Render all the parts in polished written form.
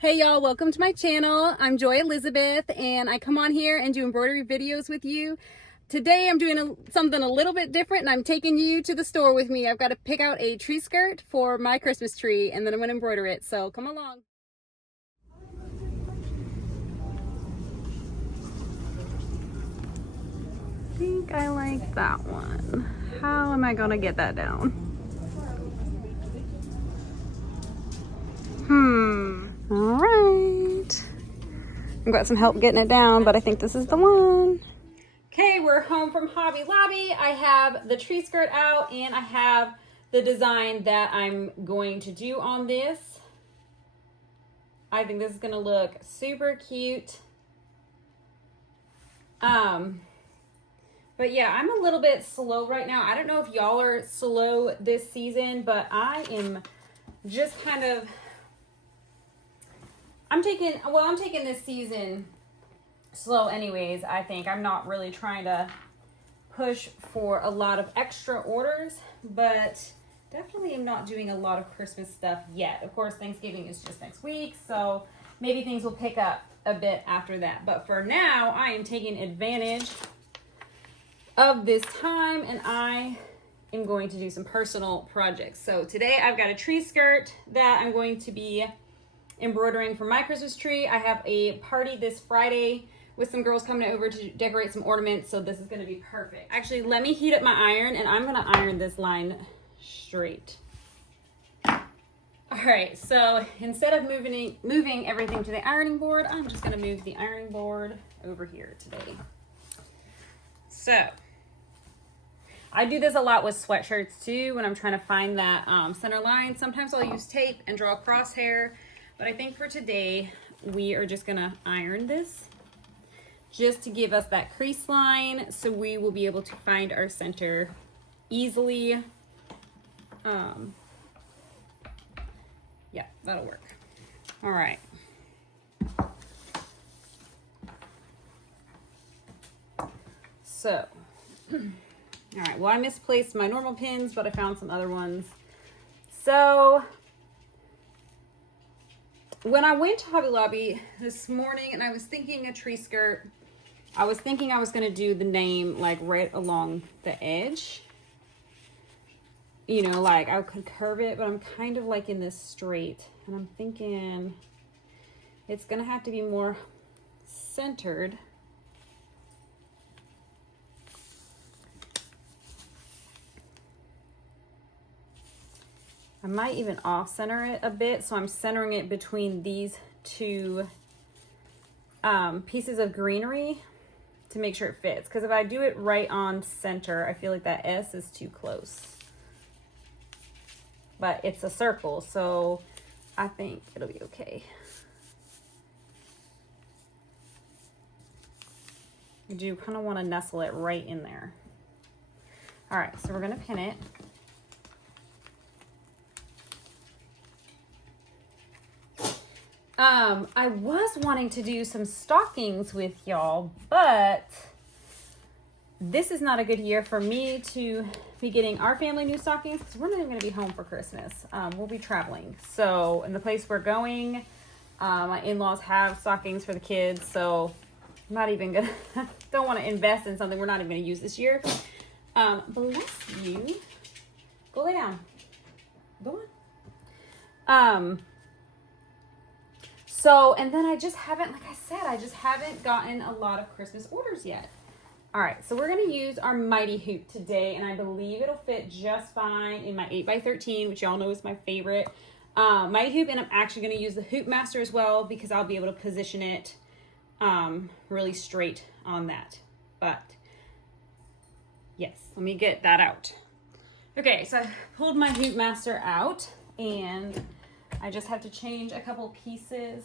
Hey y'all, welcome to my channel. I'm Joy Elizabeth and I come on here and do embroidery videos with you. Today I'm doing something a little bit different and I'm taking you to the store with me. I've got to pick out a tree skirt for my Christmas tree and then I'm going to embroider it, so come along. I think I like that one. How am I going to get that down? All right. I've got some help getting it down, but I think this is the one. Okay, we're home from Hobby Lobby. I have the tree skirt out and I have the design that I'm going to do on this. I think this is gonna look super cute. But yeah, I'm a little bit slow right now. I don't know if y'all are slow this season, but I am just kind of, I'm taking this season slow anyways. I think I'm not really trying to push for a lot of extra orders, but definitely am not doing a lot of Christmas stuff yet. Of course, Thanksgiving is just next week, so maybe things will pick up a bit after that. But for now, I am taking advantage of this time and I am going to do some personal projects. So today I've got a tree skirt that I'm going to be embroidering for my Christmas tree. I have a party this Friday with some girls coming over to decorate some ornaments, so this is going to be perfect. Actually, let me heat up my iron and I'm going to iron this line straight. All right, so instead of moving everything to the ironing board, I'm just going to move the ironing board over here today. So I do this a lot with sweatshirts too when I'm trying to find that center line. Sometimes I'll use tape and draw a crosshair, but I think for today we are just gonna iron this just to give us that crease line so we will be able to find our center easily. Yeah, that'll work. All right. So, all right, well, I misplaced my normal pins, but I found some other ones. So when I went to Hobby Lobby this morning and I was thinking a tree skirt, I was thinking I was going to do the name like right along the edge. You know, like I could curve it, but I'm kind of like in this straight. And I'm thinking it's going to have to be more centered. I might even off center it a bit. So I'm centering it between these two pieces of greenery to make sure it fits. Because if I do it right on center, I feel like that S is too close. But it's a circle, so I think it'll be okay. I do kind of want to nestle it right in there. All right, so we're going to pin it. I was wanting to do some stockings with y'all, but this is not a good year for me to be getting our family new stockings because we're not even going to be home for Christmas. We'll be traveling. So in the place we're going, my in-laws have stockings for the kids, so I'm not even going to, don't want to invest in something we're not even going to use this year. Bless you. Go lay down. Go on. So, and then I just haven't, like I said, I just haven't gotten a lot of Christmas orders yet. All right, so we're gonna use our Mighty Hoop today, and I believe it'll fit just fine in my 8x13, which y'all know is my favorite Mighty Hoop, and I'm actually gonna use the Hoopmaster as well because I'll be able to position it really straight on that. But yes, let me get that out. Okay, so I pulled my Hoopmaster out, and I just have to change a couple pieces.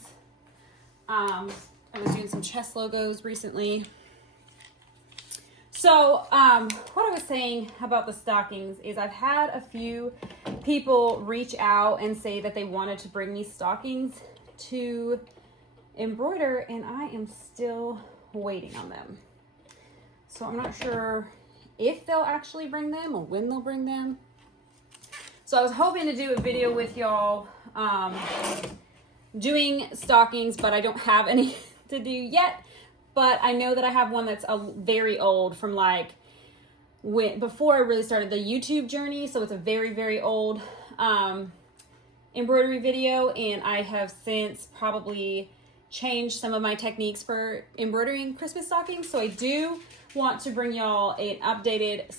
I was doing some chest logos recently. So what I was saying about the stockings is I've had a few people reach out and say that they wanted to bring me stockings to embroider, and I am still waiting on them. So I'm not sure if they'll actually bring them or when they'll bring them. So I was hoping to do a video with y'all doing stockings, but I don't have any to do yet. But I know that I have one that's very old from like before I really started the YouTube journey. So it's a very, very old embroidery video, and I have since probably changed some of my techniques for embroidering Christmas stockings. So I do want to bring y'all an updated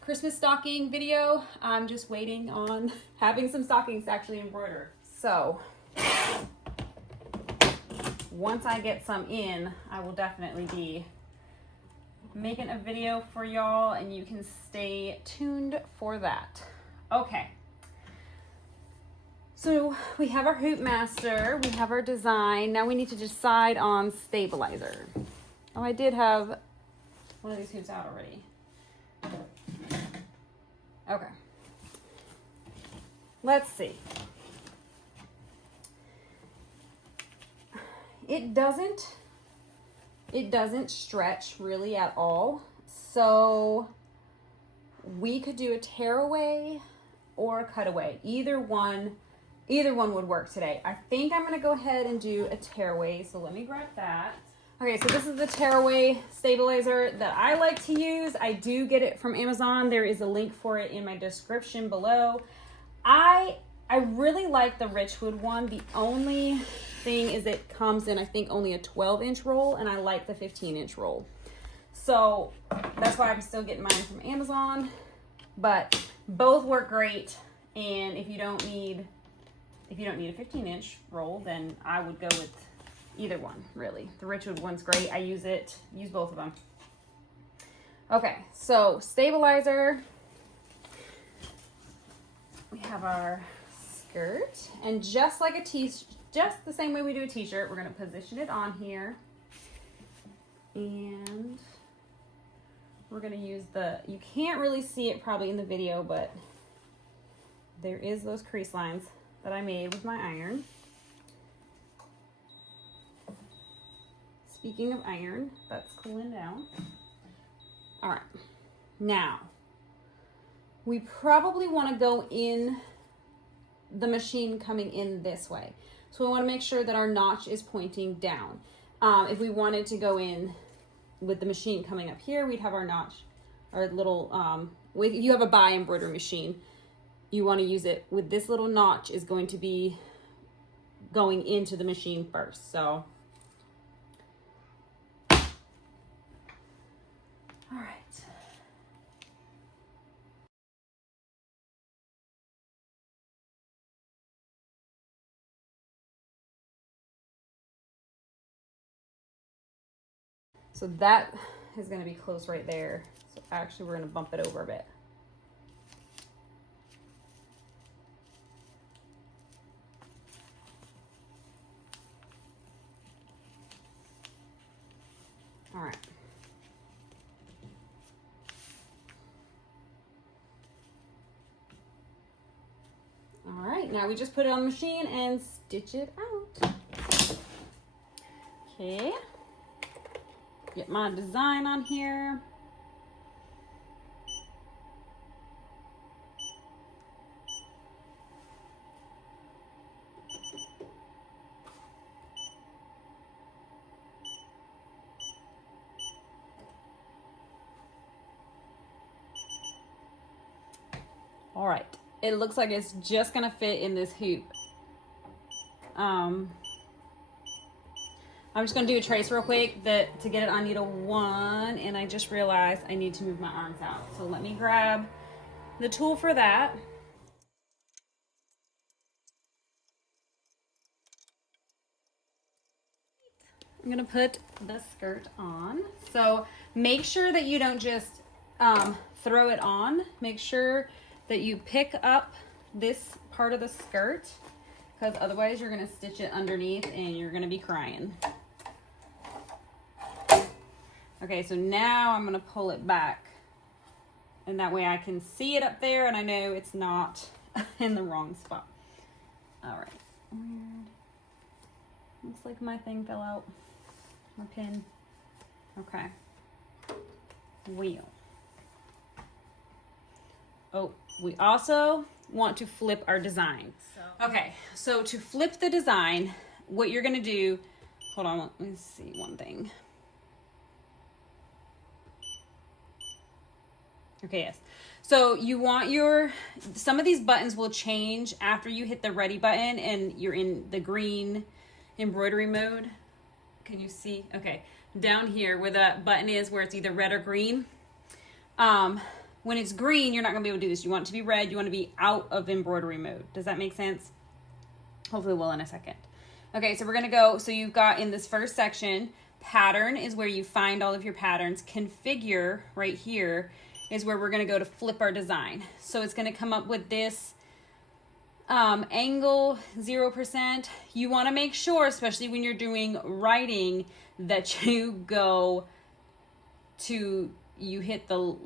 Christmas stocking video. I'm just waiting on having some stockings to actually embroider. So once I get some in, I will definitely be making a video for y'all, and you can stay tuned for that. Okay. So we have our Hoopmaster, we have our design. Now we need to decide on stabilizer. Oh, I did have one of these hoops out already. Okay. Let's see. It doesn't stretch really at all. So we could do a tearaway or a cutaway. Either one would work today. I think I'm gonna go ahead and do a tearaway. So let me grab that. Okay, so this is the tearaway stabilizer that I like to use. I do get it from Amazon. There is a link for it in my description below. I really like the Richwood one. The only thing is it comes in, I think, only a 12-inch roll, and I like the 15-inch roll. So that's why I'm still getting mine from Amazon. But both work great, and if you don't need a 15-inch roll, then I would go with either one, really. The Richwood one's great. I use both of them. Okay, so stabilizer. We have our skirt, and just like just the same way we do a t-shirt, we're gonna position it on here, and we're gonna use you can't really see it probably in the video, but there is those crease lines that I made with my iron. Speaking of iron, that's cooling down. All right, now we probably want to go in the machine coming in this way. So we want to make sure that our notch is pointing down. If we wanted to go in with the machine coming up here, we'd have our notch, our little, if you have a bi embroidery machine, you want to use it with this little notch is going to be going into the machine first. So, all right. So that is going to be close right there. So actually we're going to bump it over a bit. All right. All right, now we just put it on the machine and stitch it out. Okay. Get my design on here. All right, it looks like it's just gonna fit in this hoop. I'm just gonna do a trace real quick to get it on needle 1, and I just realized I need to move my arms out. So let me grab the tool for that. I'm gonna put the skirt on. So make sure that you don't just throw it on. Make sure that you pick up this part of the skirt, because otherwise you're gonna stitch it underneath and you're gonna be crying. Okay, so now I'm gonna pull it back, and that way I can see it up there and I know it's not in the wrong spot. All right, weird. Looks like my thing fell out, my pin. Okay, wheel. Oh, we also want to flip our design. Okay, so to flip the design, what you're gonna do, hold on, let me see one thing. Okay, yes. So you want some of these buttons will change after you hit the ready button and you're in the green embroidery mode. Can you see? Okay, down here where the button is, where it's either red or green. When it's green, you're not gonna be able to do this. You want it to be red, you want to be out of embroidery mode. Does that make sense? Hopefully we'll in a second. Okay, so we're gonna go, so you've got in this first section, pattern is where you find all of your patterns. Configure right here is where we're gonna go to flip our design. So it's gonna come up with this angle 0%. You wanna make sure, especially when you're doing writing, that you go to, you hit the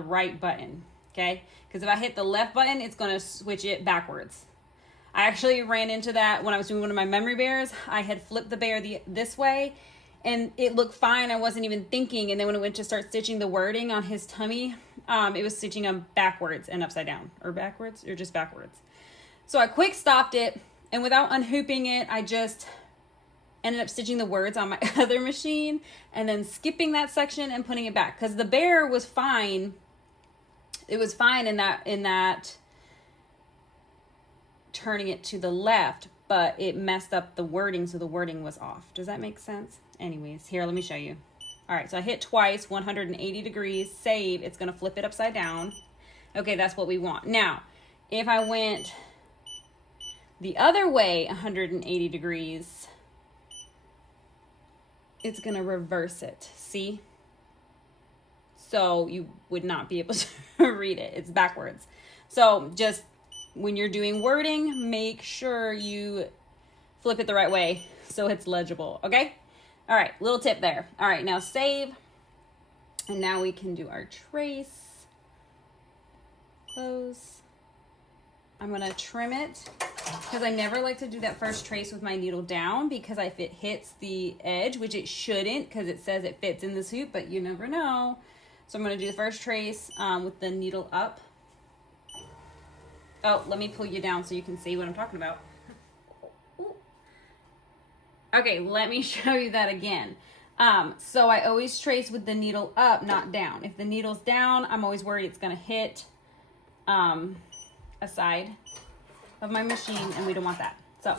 right button, okay? Because if I hit the left button, it's gonna switch it backwards. I actually ran into that when I was doing one of my memory bears. I had flipped the bear this way and it looked fine. I wasn't even thinking. And then when it went to start stitching the wording on his tummy, it was stitching them backwards and upside down, or backwards, or just backwards. So I quick stopped it, and without unhooping it, I just ended up stitching the words on my other machine and then skipping that section and putting it back. Because the bear was fine. It was fine in that turning it to the left, but it messed up the wording, so the wording was off. Does that make sense? Anyways, here, let me show you. All right, so I hit twice, 180 degrees, save. It's gonna flip it upside down. Okay, that's what we want. Now, if I went the other way, 180 degrees, it's gonna reverse it, see? So you would not be able to read it. It's backwards. So just when you're doing wording, make sure you flip it the right way so it's legible, okay? All right, little tip there. All right, now save. And now we can do our trace. Close. I'm gonna trim it because I never like to do that first trace with my needle down, because if it hits the edge, which it shouldn't because it says it fits in this hoop, but you never know. So I'm gonna do the first trace with the needle up. Oh, let me pull you down so you can see what I'm talking about. Okay, let me show you that again. So I always trace with the needle up, not down. If the needle's down, I'm always worried it's gonna hit a side of my machine, and we don't want that. So,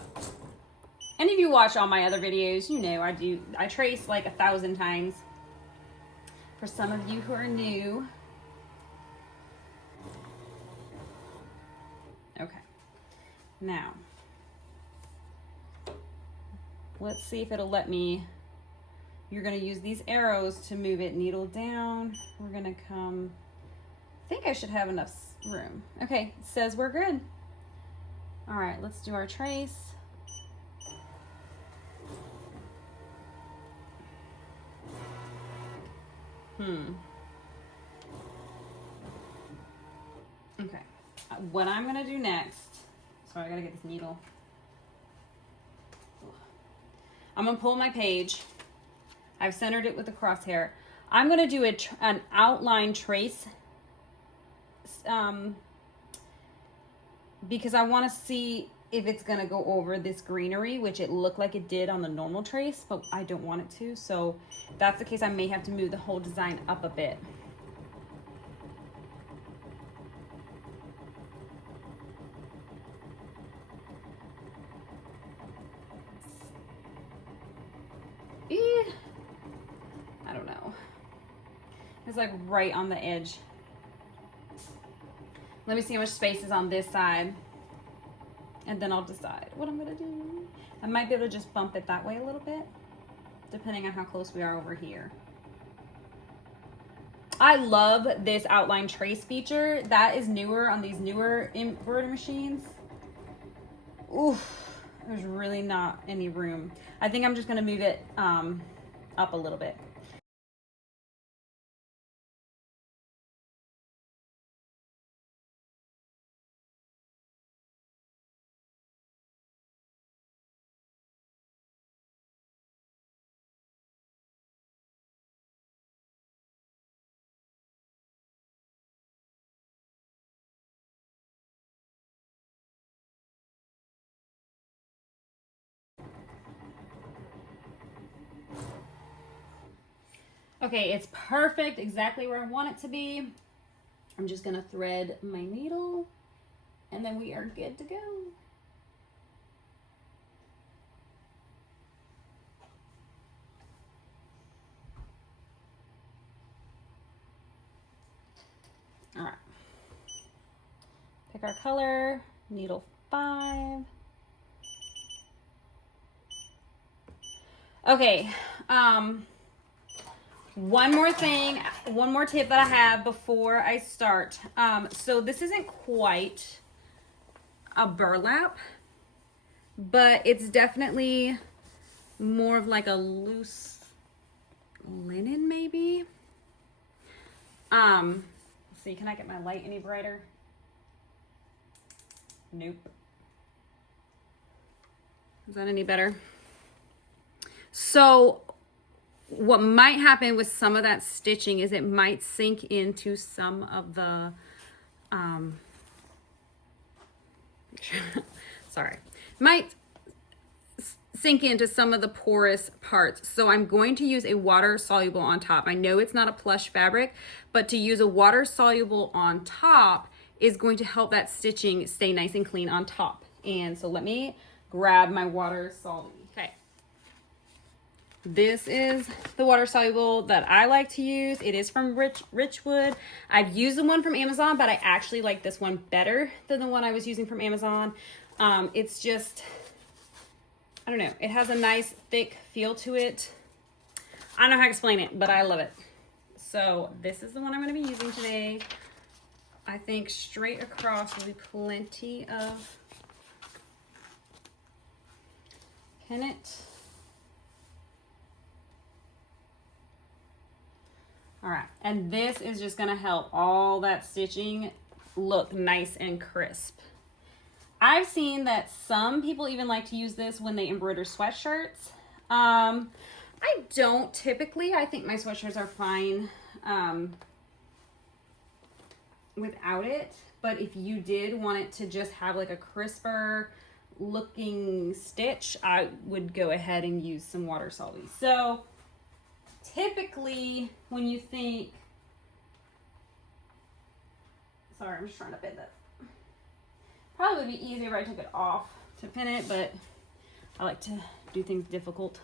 and if you watch all my other videos, you know I trace like 1,000 times. For some of you who are new. Okay, now, let's see if it'll let me. You're gonna use these arrows to move it needle down. We're gonna come, I think I should have enough room. Okay, it says we're good. All right, let's do our trace. Okay, what I'm gonna do next, sorry, I gotta get this needle. I'm gonna pull my page. I've centered it with the crosshair. I'm gonna do an outline trace because I wanna see if it's gonna go over this greenery, which it looked like it did on the normal trace, but I don't want it to. So if that's the case, I may have to move the whole design up a bit. I don't know. It's like right on the edge. Let me see how much space is on this side, and then I'll decide what I'm gonna do. I might be able to just bump it that way a little bit, depending on how close we are over here. I love this outline trace feature. That is newer on these newer embroidery machines. Oof, there's really not any room. I think I'm just gonna move it up a little bit. Okay, it's perfect, exactly where I want it to be. I'm just gonna thread my needle and then we are good to go. All right, pick our color, needle 5. Okay, one more thing, one more tip that I have before I start. So this isn't quite a burlap, but it's definitely more of like a loose linen maybe. Let's see, can I get my light any brighter? Nope. Is that any better? So what might happen with some of that stitching is it might sink into some of the, sorry, might sink into some of the porous parts. So I'm going to use a water soluble on top. I know it's not a plush fabric, but to use a water soluble on top is going to help that stitching stay nice and clean on top. And so let me grab my water soluble. Okay. This is the water soluble that I like to use. It is from Richwood. I've used the one from Amazon, but I actually like this one better than the one I was using from Amazon. It's just, I don't know, it has a nice thick feel to it. I don't know how to explain it, but I love it. So this is the one I'm going to be using today. I think straight across will be plenty of pin it. All right, and this is just gonna help all that stitching look nice and crisp. I've seen that some people even like to use this when they embroider sweatshirts. I don't typically. I think my sweatshirts are fine without it. But if you did want it to just have like a crisper looking stitch, I would go ahead and use some water soluble. So typically when you think, sorry, I'm just trying to bend that. Probably would be easier if I took it off to pin it, but I like to do things difficult.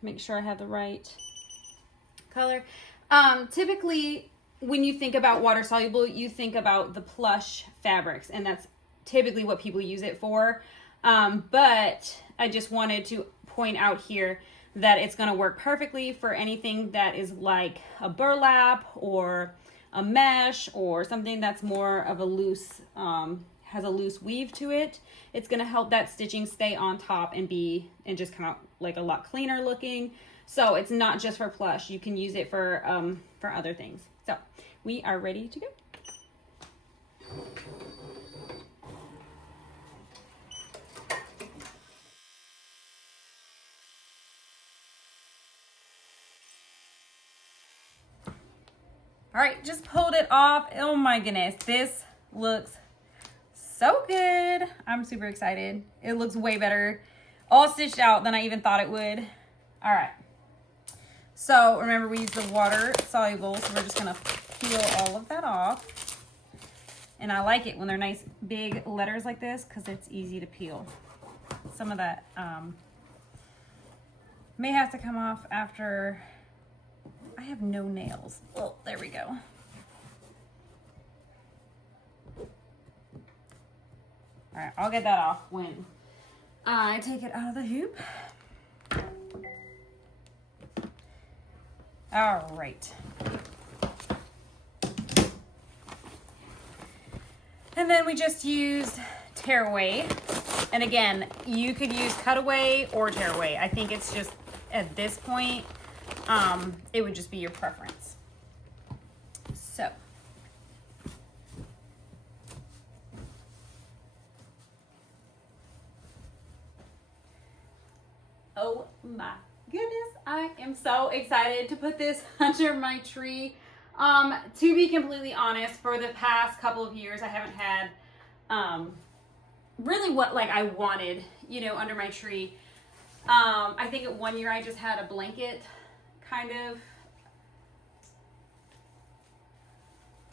Make sure I have the right color. Typically when you think about water soluble, you think about the plush fabrics, and that's typically what people use it for. But I just wanted to point out here that it's going to work perfectly for anything that is like a burlap or a mesh or something that's more of a loose, has a loose weave to it. It's going to help that stitching stay on top and just come out like a lot cleaner looking. So it's not just for plush. You can use it for other things. So we are ready to go. All right, just pulled it off. Oh my goodness, this looks so good. I'm super excited. It looks way better, all stitched out than I even thought it would. All right, so remember we used the water soluble, so we're just gonna peel all of that off. And I like it when they're nice big letters like this because it's easy to peel. Some of that may have to come off after. I have no nails. Oh, there we go. All right, I'll get that off when I take it out of the hoop. All right. And then we just used tearaway. And again, you could use cutaway or tearaway. I think it's just, at this point, it would just be your preference. So. Oh my goodness, I am so excited to put this under my tree. To be completely honest, for the past couple of years, I haven't had really what like I wanted, you know, under my tree. I think one year I just had a blanket kind of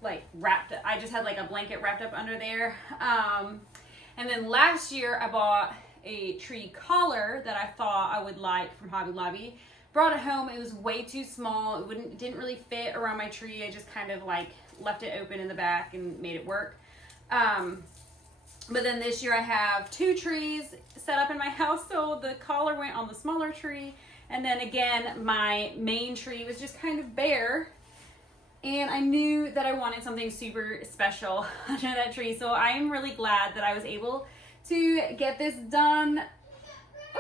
like wrapped up. I just had like a blanket wrapped up under there. And then last year I bought a tree collar that I thought I would like from Hobby Lobby. Brought it home. It was way too small. It didn't really fit around my tree. I just kind of like left it open in the back and made it work. But then this year I have 2 trees set up in my house, so the collar went on the smaller tree. And then again, my main tree was just kind of bare. And I knew that I wanted something super special under that tree. So I am really glad that I was able to get this done. Ooh,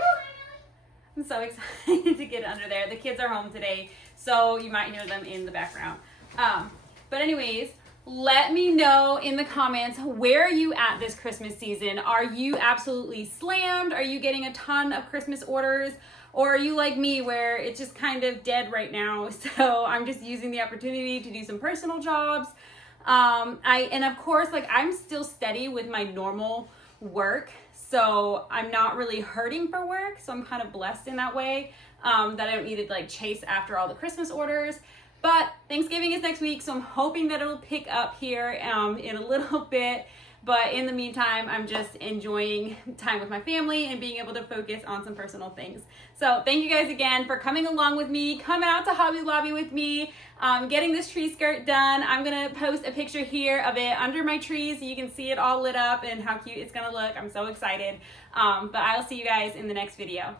I'm so excited to get under there. The kids are home today, so you might hear them in the background. But anyways, let me know in the comments, where are you at this Christmas season? Are you absolutely slammed? Are you getting a ton of Christmas orders? Or are you like me where it's just kind of dead right now? So I'm just using the opportunity to do some personal jobs. And of course, like I'm still steady with my normal work. So I'm not really hurting for work. So I'm kind of blessed in that way, that I don't need to like chase after all the Christmas orders. But Thanksgiving is next week, so I'm hoping that it'll pick up here in a little bit. But in the meantime, I'm just enjoying time with my family and being able to focus on some personal things. So thank you guys again for coming along with me, coming out to Hobby Lobby with me, getting this tree skirt done. I'm gonna post a picture here of it under my tree so you can see it all lit up and how cute it's gonna look. I'm so excited. But I'll see you guys in the next video.